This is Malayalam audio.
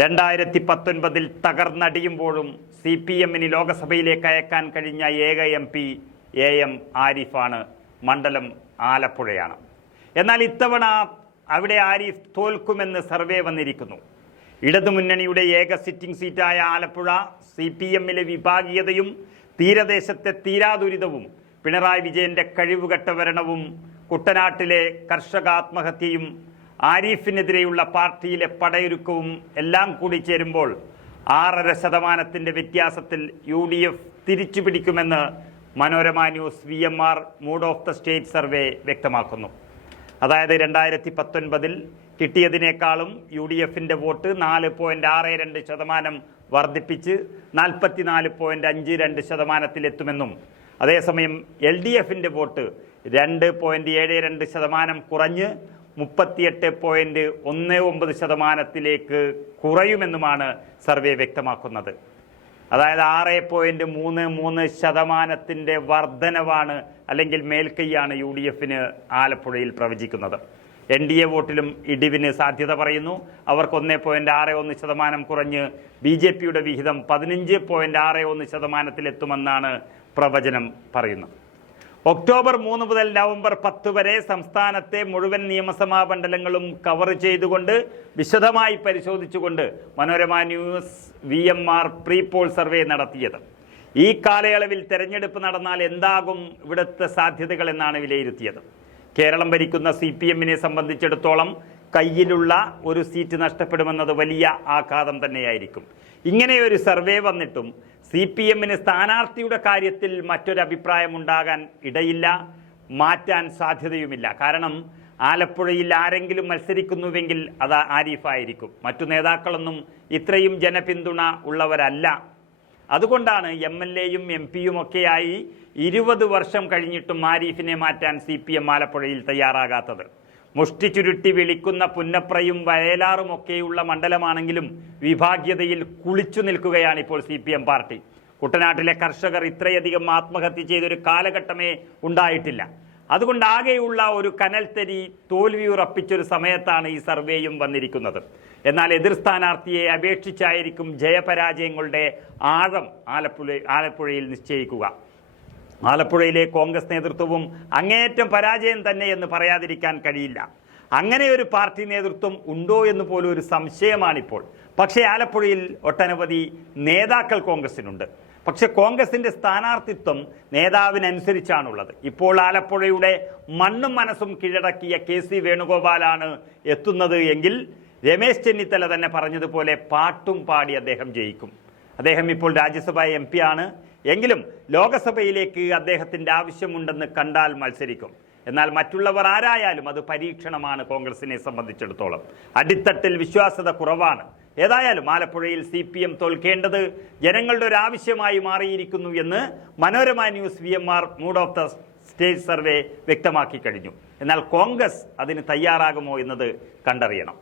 രണ്ടായിരത്തി പത്തൊൻപതിൽ തകർന്നടിയുമ്പോഴും സി പി എമ്മിന് ലോകസഭയിലേക്ക് അയക്കാൻ കഴിഞ്ഞ ഏക എം പി എ എം ആരിഫാണ് മണ്ഡലം ആലപ്പുഴയാണ്. എന്നാൽ ഇത്തവണ അവിടെ ആരിഫ് തോൽക്കുമെന്ന് സർവേ വന്നിരിക്കുന്നു. ഇടതുമുന്നണിയുടെ ഏക സിറ്റിംഗ് സീറ്റായ ആലപ്പുഴ സി പി എമ്മിലെ വിഭാഗീയതയും തീരദേശത്തെ തീരാദുരിതവും പിണറായി വിജയന്റെ കഴിവുകെട്ട ഭരണവും കുട്ടനാട്ടിലെ കർഷകാത്മഹത്യയും ആരിഫിനെതിരെയുള്ള പാർട്ടിയിലെ പടയൊരുക്കവും എല്ലാം കൂടി ചേരുമ്പോൾ ആറര ശതമാനത്തിന്റെ വ്യത്യാസത്തിൽ യു ഡി എഫ് തിരിച്ചു പിടിക്കുമെന്ന് Manorama news V M R mood of the state survey വ്യക്തമാക്കുന്നു. അതായത് രണ്ടായിരത്തി പത്തൊൻപതിൽ കിട്ടിയതിനേക്കാളും യു ഡി എഫിന്റെ വോട്ട് നാല് പോയിന്റ് ആറ് രണ്ട് ശതമാനം വർദ്ധിപ്പിച്ച് നാൽപ്പത്തിനാല് പോയിന്റ് അഞ്ച് രണ്ട് ശതമാനത്തിലെത്തുമെന്നും അതേസമയം എൽ ഡി എഫിന്റെ വോട്ട് രണ്ട് പോയിന്റ് ഏഴ് രണ്ട് ശതമാനം കുറഞ്ഞ് മുപ്പത്തിയെട്ട് പോയിന്റ് ഒന്ന് ഒമ്പത് ശതമാനത്തിലേക്ക് കുറയുമെന്നുമാണ് സർവേ വ്യക്തമാക്കുന്നത്. അതായത് ആറ് പോയിന്റ് മൂന്ന് മൂന്ന് ശതമാനത്തിന്റെ വർധനവാണ് അല്ലെങ്കിൽ മേൽക്കൈയാണ് യു ഡി എഫിന് ആലപ്പുഴയിൽ പ്രവചിക്കുന്നത്. എൻ ഡി എ വോട്ടിലും ഇടിവിന് സാധ്യത പറയുന്നു. അവർക്ക് ഒന്ന് പോയിന്റ് ആറ് ഒന്ന് ശതമാനം കുറഞ്ഞ് ബി ജെ പിയുടെ വിഹിതം പതിനഞ്ച് പോയിന്റ് ആറ് ഒന്ന് ശതമാനത്തിലെത്തുമെന്നാണ് പ്രവചനം പറയുന്നത്. ഒക്ടോബർ മൂന്ന് മുതൽ നവംബർ പത്ത് വരെ സംസ്ഥാനത്തെ മുഴുവൻ നിയമസഭാ മണ്ഡലങ്ങളും കവർ ചെയ്തുകൊണ്ട് വിശദമായി പരിശോധിച്ചുകൊണ്ട് Manorama news V M R pre poll survey നടത്തിയത്. ഈ കാലയളവിൽ തെരഞ്ഞെടുപ്പ് നടന്നാൽ എന്താകും ഇവിടുത്തെ സാധ്യതകൾ എന്നാണ് വിലയിരുത്തിയത്. കേരളം ഭരിക്കുന്ന സി പി എമ്മിനെ സംബന്ധിച്ചിടത്തോളം കയ്യിലുള്ള ഒരു സീറ്റ് നഷ്ടപ്പെടുമെന്നത് വലിയ ആഘാതം തന്നെയായിരിക്കും. ഇങ്ങനെയൊരു സർവേ വന്നിട്ടും സി പി എമ്മിന് സ്ഥാനാർത്ഥിയുടെ കാര്യത്തിൽ മറ്റൊരഭിപ്രായമുണ്ടാകാൻ ഇടയില്ല മാറ്റാൻ സാധ്യതയുമില്ല. കാരണം ആലപ്പുഴയിൽ ആരെങ്കിലും മത്സരിക്കുന്നുവെങ്കിൽ അത് ആരിഫായിരിക്കും. മറ്റു നേതാക്കളൊന്നും ഇത്രയും ജനപിന്തുണ ഉള്ളവരല്ല. അതുകൊണ്ടാണ് എം എൽ എയും എം പിയും ഒക്കെയായി ഇരുപത് വർഷം കഴിഞ്ഞിട്ടും ആരിഫിനെ മാറ്റാൻ സി പി എം ആലപ്പുഴയിൽ തയ്യാറാകാത്തത്. മുഷ്ടി ചുരുട്ടി വിളിക്കുന്ന പുന്നപ്രയും വയലാറും ഒക്കെയുള്ള മണ്ഡലമാണെങ്കിലും വിഭാഗ്യതയിൽ കുളിച്ചു നിൽക്കുകയാണ് ഇപ്പോൾ സി പാർട്ടി. കുട്ടനാട്ടിലെ കർഷകർ ഇത്രയധികം ആത്മഹത്യ ചെയ്തൊരു കാലഘട്ടമേ ഉണ്ടായിട്ടില്ല. അതുകൊണ്ടാകെയുള്ള ഒരു കനൽത്തരി തോൽവി ഉറപ്പിച്ചൊരു സമയത്താണ് ഈ സർവേയും വന്നിരിക്കുന്നത്. എന്നാൽ എതിർ സ്ഥാനാർത്ഥിയെ അപേക്ഷിച്ചായിരിക്കും ജയപരാജയങ്ങളുടെ ആഴം ആലപ്പുഴ ആലപ്പുഴയിൽ നിശ്ചയിക്കുക. ആലപ്പുഴയിലെ കോൺഗ്രസ് നേതൃത്വവും അങ്ങേയറ്റം പരാജയം തന്നെ എന്ന് പറയാതിരിക്കാൻ കഴിയില്ല. അങ്ങനെ ഒരു പാർട്ടി നേതൃത്വം ഉണ്ടോ എന്ന് പോലും ഒരു സംശയമാണിപ്പോൾ. പക്ഷേ ആലപ്പുഴയിൽ ഒട്ടനവധി നേതാക്കൾ കോൺഗ്രസിനുണ്ട്. പക്ഷേ കോൺഗ്രസിന്റെ സ്ഥാനാർത്ഥിത്വം നേതാവിനനുസരിച്ചാണുള്ളത്. ഇപ്പോൾ ആലപ്പുഴയുടെ മണ്ണും മനസ്സും കീഴടക്കിയ കെ സി വേണുഗോപാലാണ് എത്തുന്നത് എങ്കിൽ രമേശ് ചെന്നിത്തല തന്നെ പറഞ്ഞതുപോലെ പാട്ടും പാടി അദ്ദേഹം ജയിക്കും. അദ്ദേഹം ഇപ്പോൾ രാജ്യസഭാ എം ആണ്. എങ്കിലും ലോകസഭയിലേക്ക് അദ്ദേഹത്തിന്റെ ആവശ്യമുണ്ടെന്ന് കണ്ടാൽ മത്സരിക്കും. എന്നാൽ മറ്റുള്ളവർ ആരായാലും അത് പരീക്ഷണമാണ് കോൺഗ്രസിനെ സംബന്ധിച്ചിടത്തോളം. അടിത്തട്ടിൽ വിശ്വാസത കുറവാണ്. ഏതായാലും ആലപ്പുഴയിൽ സി പി എം തോൽക്കേണ്ടത് ജനങ്ങളുടെ ഒരു ആവശ്യമായി മാറിയിരിക്കുന്നു എന്ന് Manorama news V M R mood of the state survey വ്യക്തമാക്കി കഴിഞ്ഞു. എന്നാൽ കോൺഗ്രസ് അതിന് തയ്യാറാകുമോ എന്നത് കണ്ടറിയണം.